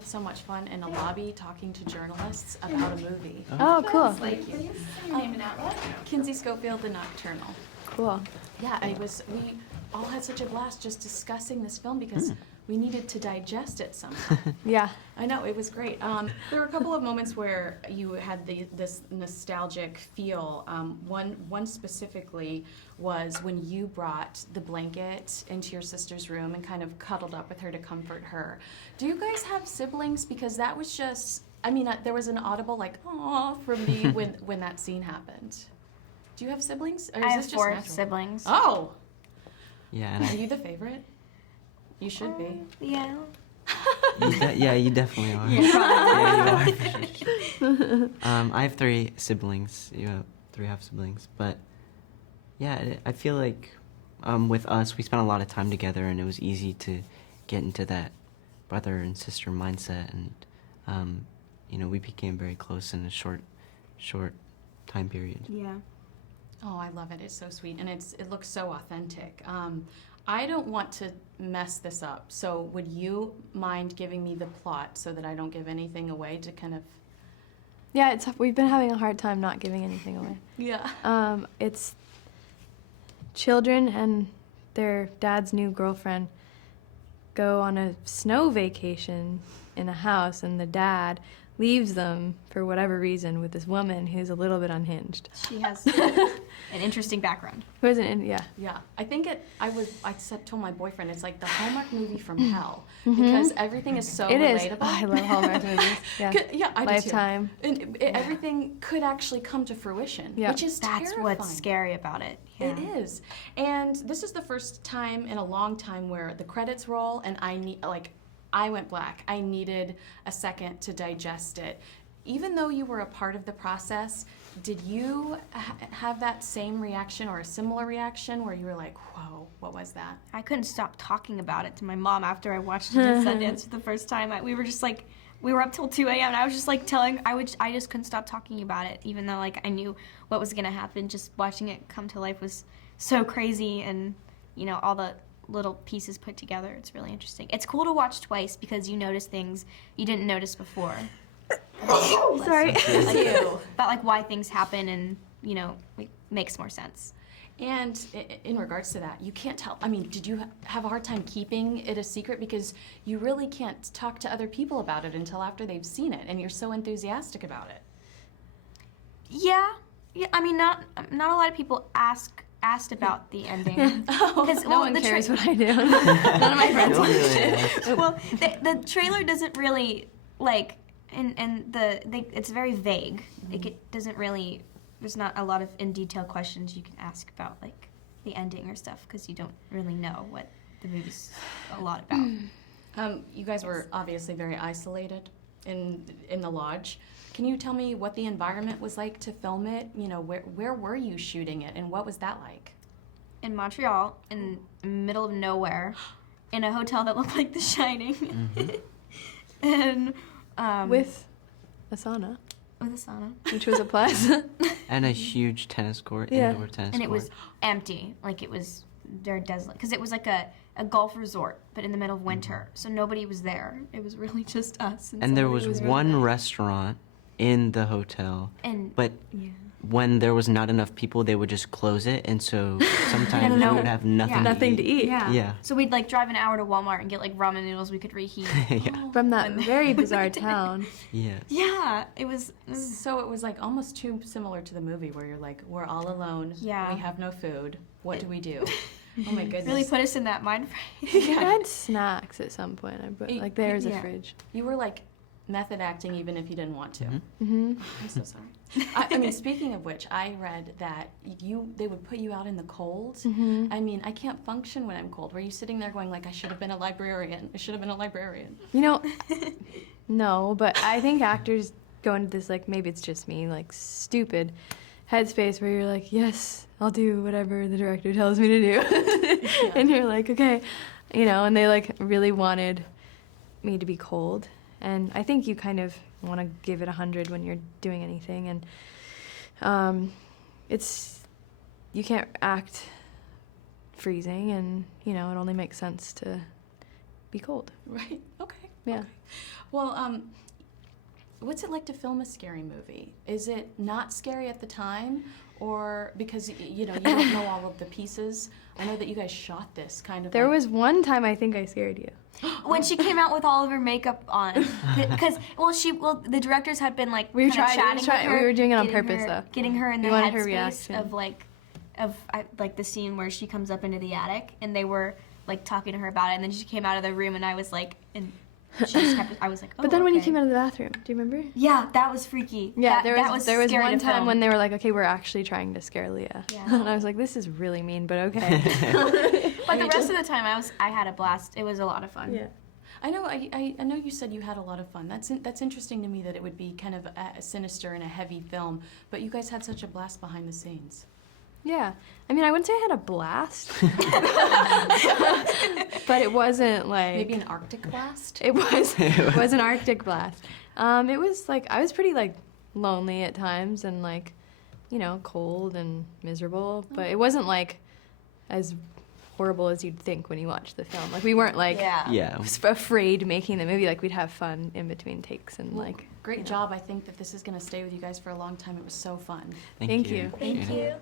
had so much fun in a lobby talking to journalists about a movie. Oh, cool. Thank you. Name and outlet? Kinsey Schofield, The Nocturnal. Cool. Yeah, we all had such a blast just discussing this film because we needed to digest it somehow. Yeah. I know, it was great. There were a couple of moments where you had this nostalgic feel. One specifically was when you brought the blanket into your sister's room and kind of cuddled up with her to comfort her. Do you guys have siblings? Because that was just, I mean, there was an audible like, "Aw," from me when that scene happened. Do you have siblings? Or is I this have just 4 natural? siblings. Oh! Yeah, and Are you the favorite? You should be. Yeah. yeah, you definitely are. Yeah. Yeah, you are. For sure. I have 3 siblings. You have 3 half siblings, but yeah, I feel like with us, we spent a lot of time together, and it was easy to get into that brother and sister mindset, and we became very close in a short time period. Yeah. Oh, I love it. It's so sweet, and it looks so authentic. I don't want to mess this up, so would you mind giving me the plot so that I don't give anything away to kind of... Yeah, we've been having a hard time not giving anything away. Yeah. It's children and their dad's new girlfriend go on a snow vacation in a house, and the dad leaves them for whatever reason with this woman who's a little bit unhinged. She has an interesting background. Who isn't in, yeah. Yeah, I think told my boyfriend it's like the Hallmark movie from hell because everything is so It is. relatable. Oh, I love Hallmark movies. Yeah. Yeah, I do too. Lifetime. And everything could actually come to fruition, Yeah. which is That's terrifying. what's scary about it. Yeah. It is. And this is the first time in a long time where the credits roll and I went black. I needed a second to digest it. Even though you were a part of the process, did you have that same reaction or a similar reaction where you were like, whoa, what was that? I couldn't stop talking about it to my mom after I watched it at Sundance for the first time. We were up till 2 a.m. and I was just like I just couldn't stop talking about it, even though like I knew what was gonna happen. Just watching it come to life was so crazy, and all the little pieces put together. It's really interesting. It's cool to watch twice because you notice things you didn't notice before. Sorry. About why things happen, and it makes more sense. And in regards to that, you can't tell. I mean, did you have a hard time keeping it a secret because you really can't talk to other people about it until after they've seen it, and you're so enthusiastic about it? Yeah. I mean, not a lot of people asked about the ending. Because no one cares what I do. None of my friends No one watch really it. asks. Well, the trailer doesn't really it's very vague. It doesn't really. There's not a lot of in detail questions you can ask about the ending or stuff because you don't really know what the movie's a lot about. You guys were obviously very isolated in the lodge. Can you tell me what the environment was like to film it? Where were you shooting it, and what was that like? In Montreal, in the middle of nowhere, in a hotel that looked like The Shining, and With a sauna, with a sauna, which was a plus. And a huge tennis court, Yeah. indoor tennis and it court. was empty, it was very desolate because it was like a golf resort, but in the middle of winter, so nobody was there. It was really just us. And there somebody was really one nice. restaurant in the hotel, And but when there was not enough people, they would just close it, and so sometimes we would have nothing, Nothing to eat. Yeah. So we'd drive an hour to Walmart and get ramen noodles we could reheat. Yeah. From that very bizarre town. Yes. Yeah, it was So it was almost too similar to the movie where you're like, we're all alone. Yeah. We have no food. What do we do? Oh my goodness. really put us in that mind frame. We had snacks at some point. There's a fridge. You were method acting even if you didn't want to. Mm-hmm. I'm so sorry. I mean, speaking of which, I read that they would put you out in the cold. Mm-hmm. I mean, I can't function when I'm cold. Were you sitting there going I should have been a librarian. I should have been a librarian. No, but I think actors go into this maybe it's just me, stupid headspace where you're like, yes, I'll do whatever the director tells me to do. And you're like, okay, and they really wanted me to be cold. And I think you kind of want to give it 100 when you're doing anything, and you can't act freezing, and it only makes sense to be cold. Right. Okay. Yeah. Okay. Well, what's it like to film a scary movie? Is it not scary at the time, or because you don't know all of the pieces? I know that you guys shot this kind of. There like, was one time I think I scared you. When she came out with all of her makeup on, because the directors had been like We were kinda trying- chatting with her, we were doing it on getting purpose, her, though. getting her in We the wanted her headspace reaction. of like the scene where she comes up into the attic, and they were like talking to her about it, and then she came out of the room, and I was like, and she just kept. I was like, oh. But then when you okay. came out of the bathroom, do you remember? Yeah, that was freaky. Yeah, that there was scary one to time film. when they were like, okay, we're actually trying to scare Leah. Yeah. And I was like, this is really mean, but okay. But the rest of the time, I had a blast. It was a lot of fun. Yeah. I know. I know you said you had a lot of fun. That's interesting to me that it would be kind of a sinister and a heavy film, but you guys had such a blast behind the scenes. Yeah. I mean, I wouldn't say I had a blast. But it wasn't like... Maybe an Arctic blast. It was an Arctic blast. It was like, I was pretty like lonely at times and like, cold and miserable, but it wasn't like as horrible as you'd think when you watch the film. Like we weren't like Yeah. afraid making the movie. Like we'd have fun in between takes and Well, like. Great job. I think that this is going to stay with you guys for a long time. It was so fun. Thank you. Thank Jaeden. you.